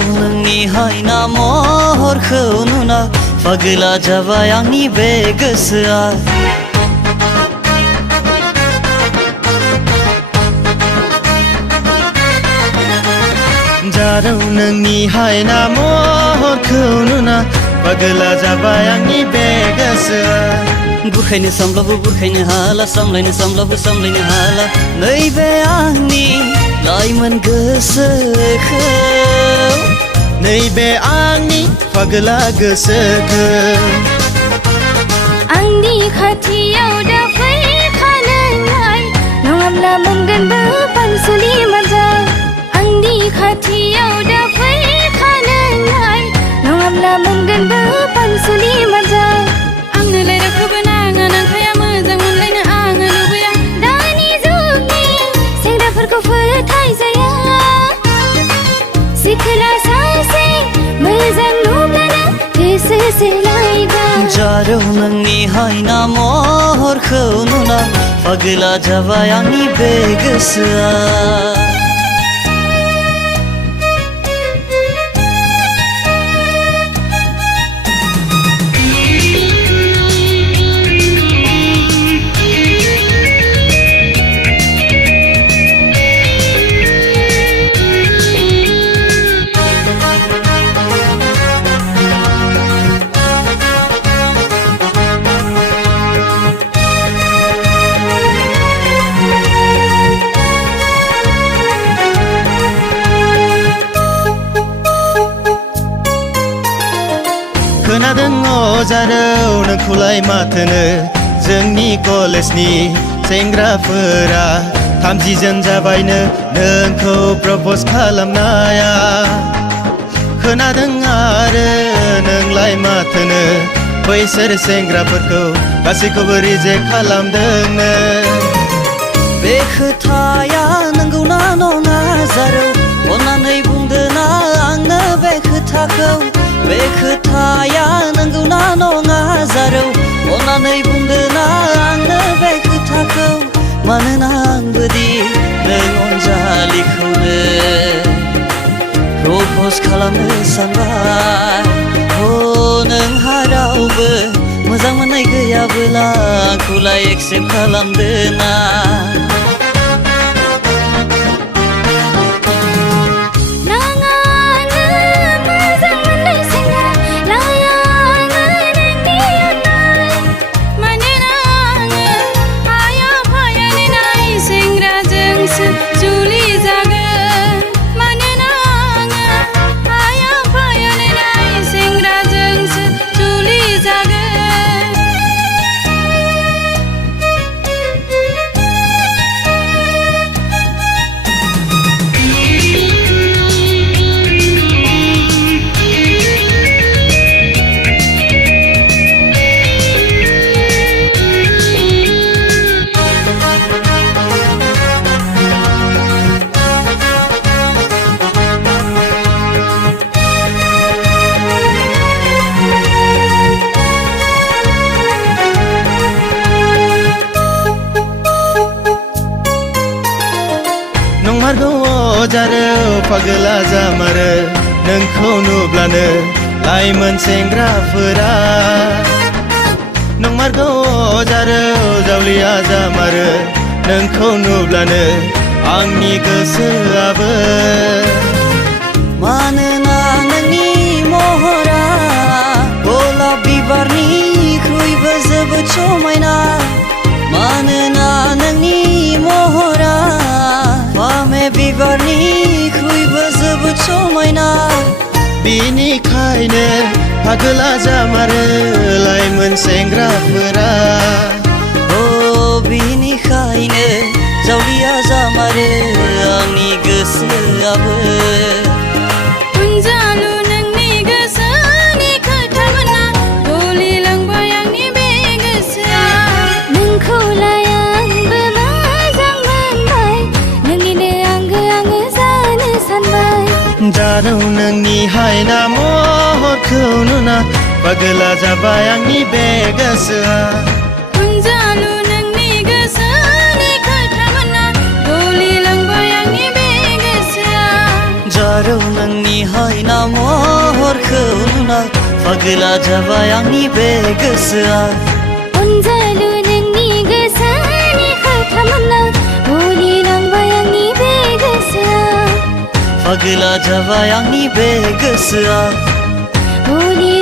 जारौ नोंनि हायना महरखौ नुना पागला जाबाय आंनि बे गोसोआ जारौ नोंनि हायना महरखौ नुना पागला जाबाय आंनि बे गोसोआ बुरखायनो सानब्लाबो बुरखायनो हाला सामलायनो सानब्लाबो सामलायनो हाला नैबे आंनि लाइमोन गोसोखौ नैबे आंनि पागला गोसोखौ आंनि खाथियाव दा फैखानोलाय नङाब्ला मोनगोनबो पानसुलि मोजां आंनि खाथियाव दा फैखानोलाय नङाब्ला मोनगोनबो पानसुलि मोजां आंनोलाय रावखौबो नाङा नांखाया मोजां मोनलायनो आङो लुबैया दानि जुगनि सेंग्राफोरखौ फोथायजाया सिखोला सासे मोजां नुब्लानो गोसो सोलायबा जारौ नोंनि हायना महरखौ नुना पागला जाबाय आंनि बे गोसोआ खोनादों जारौ नोंखौलाय माथोनो जोंनि कलेजनि सेंग्राफोरा 30 जन जाबायनो नोंखौ प्रप'ज खालामनाया खोनादों आरो नोंलाय माथोनो बैसोर सेंग्राफोरखौ गासैखौबो रिजेक्ट खालामदोंनो बे खोथाया नंगौना नङा जारौ अन्नानै बुंदोना आंनो बे खोथाखौ बे खोथाया नंगौना नङा जारौ अन्नानै बुंदोना आंनो बे खोथाखौ मानोना आंबोदि नों अनजालिखौनो प्रप'ज खालामनो सानबाय नोंहा रावबो मोजां मोननाय गैयाबोला आंखौलाय एक्सेप्ट खालामदोना नंमारगौ जारौ पागला जामारो नोंखौ नुब्लानो लाइमोन सेंग्राफोरा नंमारगौ जारौ जावलिया जामारो नोंखौ नुब्लानो आंनि गोसोआबो मानोना नोंनि महरा गलाब बिबारनिख्रुइबो जोबोद समायना मानोना नोंनि महरा फामे बिबारनिख्रुइबो जोबोद समायना बिनिखायनो पागला जामारो लाइमोन सेंग्राफोरा बिनिखायनो जावलिया जामारो आंनि गोसोआबो अनजालु नोंनि गोसोनि खोथा मोना गलिलांबाय आंनि बे गोसोआ नोंखौलाय आंबो मोजां मोनबाय नोंनिनो आंगो आङो जानो सानबाय जारौ नोंनि हायना महरखौ नुना पागला जाबाय आंनि बे गोसोआ अनजालु नोंनि गोसोनि खोथा मोना गलिलांबाय आंनि बे गोसोआ जारौ नोंनि हायना महरखौ नुना फागोला जाबाय आंनि बे गोसोआ अनजालु नोंनि गोसोनि खोथा मोनना गलि लांबाय आंनि बे गोसोआ फागोला जाबाय आंनि बे गोसोआ गलि